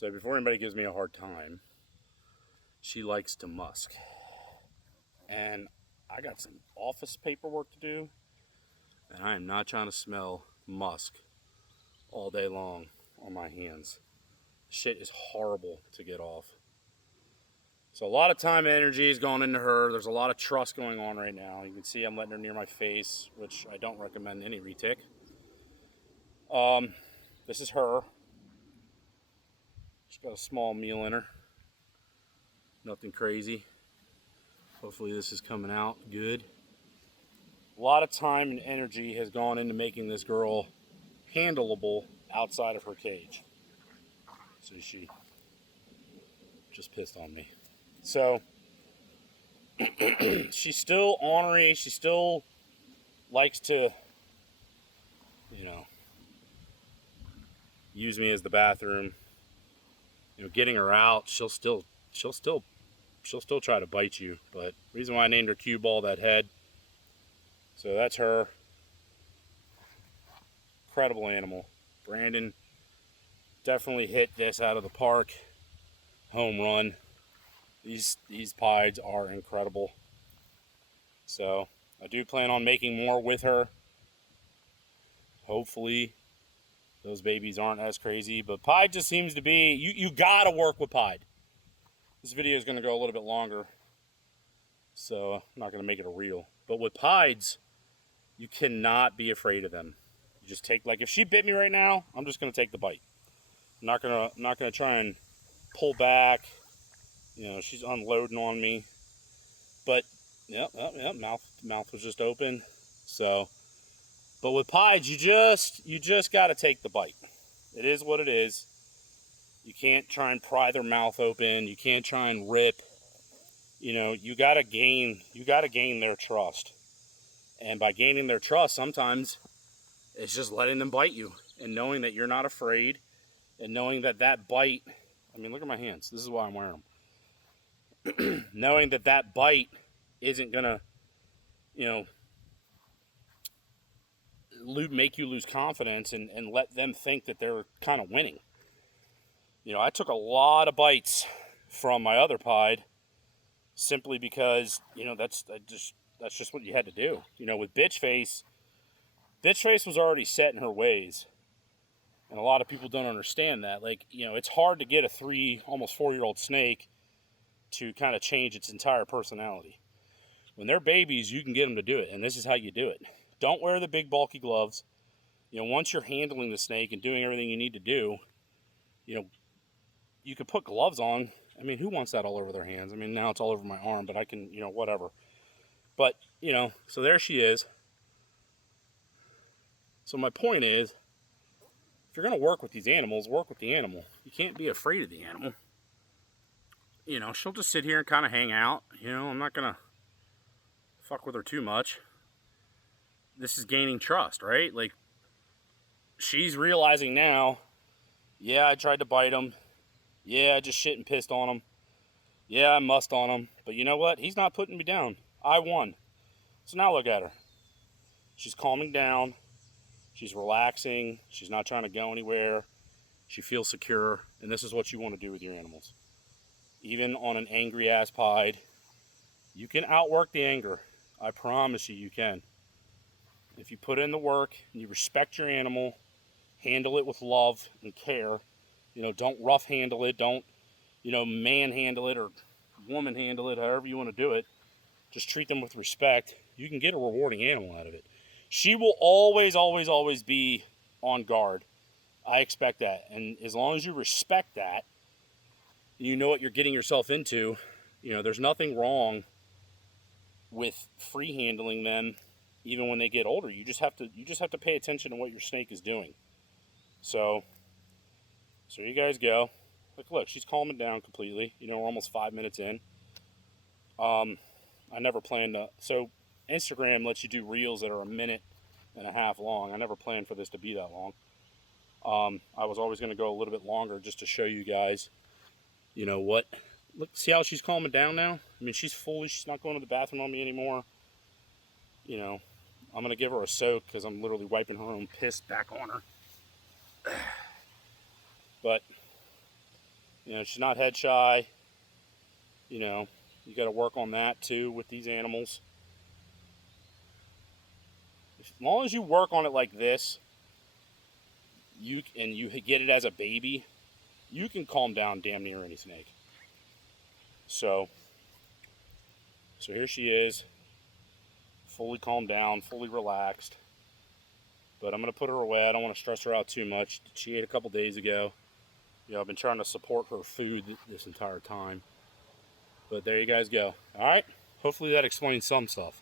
So before anybody gives me a hard time, she likes to musk. And I got some office paperwork to do, and I am not trying to smell musk all day long on my hands. Shit is horrible to get off. So a lot of time and energy has gone into her. There's a lot of trust going on right now. You can see I'm letting her near my face, which I don't recommend any retic. This is her. She's got a small meal in her. Nothing crazy. Hopefully this is coming out good. A lot of time and energy has gone into making this girl handleable outside of her cage. So she just pissed on me. So she's still ornery. She still likes to, use me as the bathroom. Getting her out, she'll still try to bite you. But reason why I named her Cue Ball, that head. So that's her. Incredible animal. Brandon definitely hit this out of the park. Home run. These pieds are incredible. So I do plan on making more with her. Hopefully those babies aren't as crazy, but pied just seems to be, you gotta work with pied. This video is gonna go a little bit longer, so I'm not gonna make it a reel. But with pieds, you cannot be afraid of them. You just take, like if she bit me right now, I'm just gonna take the bite. I'm not gonna try and pull back. She's unloading on me. But yep, mouth was just open. So, but with pieds, you just got to take the bite. It is what it is. You can't try and pry their mouth open. You can't try and rip. You got to gain their trust. And by gaining their trust, sometimes it's just letting them bite you and knowing that you're not afraid and knowing that bite, I mean, look at my hands. This is why I'm wearing them. Knowing that bite isn't gonna, make you lose confidence and let them think that they're kind of winning. I took a lot of bites from my other pied simply because, that's just what you had to do. With Bitch Face was already set in her ways. And a lot of people don't understand that. Like, it's hard to get a 3, almost 4-year-old snake to kind of change its entire personality. When they're babies, you can get them to do it, and this is how you do it. Don't wear the big bulky gloves. Once you're handling the snake and doing everything you need to do, you can put gloves on. I mean, who wants that all over their hands? I mean, now it's all over my arm, but I can, whatever. But, so there she is. So my point is, if you're going to work with these animals, work with the animal. You can't be afraid of the animal. She'll just sit here and kind of hang out. I'm not going to fuck with her too much. This is gaining trust, right? Like, she's realizing now, yeah, I tried to bite him. Yeah, I just shit and pissed on him. Yeah, I mussed on him. But you know what? He's not putting me down. I won. So now look at her. She's calming down. She's relaxing. She's not trying to go anywhere. She feels secure. And this is what you want to do with your animals. Even on an angry-ass pied, you can outwork the anger. I promise you can. If you put in the work and you respect your animal, handle it with love and care, don't rough handle it, don't, man handle it or woman handle it, however you want to do it. Just treat them with respect. You can get a rewarding animal out of it. She will always, always, always be on guard. I expect that. And as long as you respect that, you know what you're getting yourself into, there's nothing wrong with free handling them. Even when they get older, you just have to pay attention to what your snake is doing. So you guys go. Look, she's calming down completely. Almost 5 minutes in. I never planned to. So Instagram lets you do reels that are 1.5 minutes long. I never planned for this to be that long. I was always going to go a little bit longer just to show you guys. What? Look, see how she's calming down now? I mean, she's foolish. She's not going to the bathroom on me anymore. I'm going to give her a soak because I'm literally wiping her own piss back on her. But You know, she's not head shy. You know, you got to work on that too with these animals. As long as you work on it like this, you get it as a baby, you can calm down damn near any snake. So here she is, fully calmed down, fully relaxed. But I'm gonna put her away. I don't want to stress her out too much. She ate a couple days ago. You know, I've been trying to support her food this entire time. But there you guys go. All right. Hopefully that explains some stuff.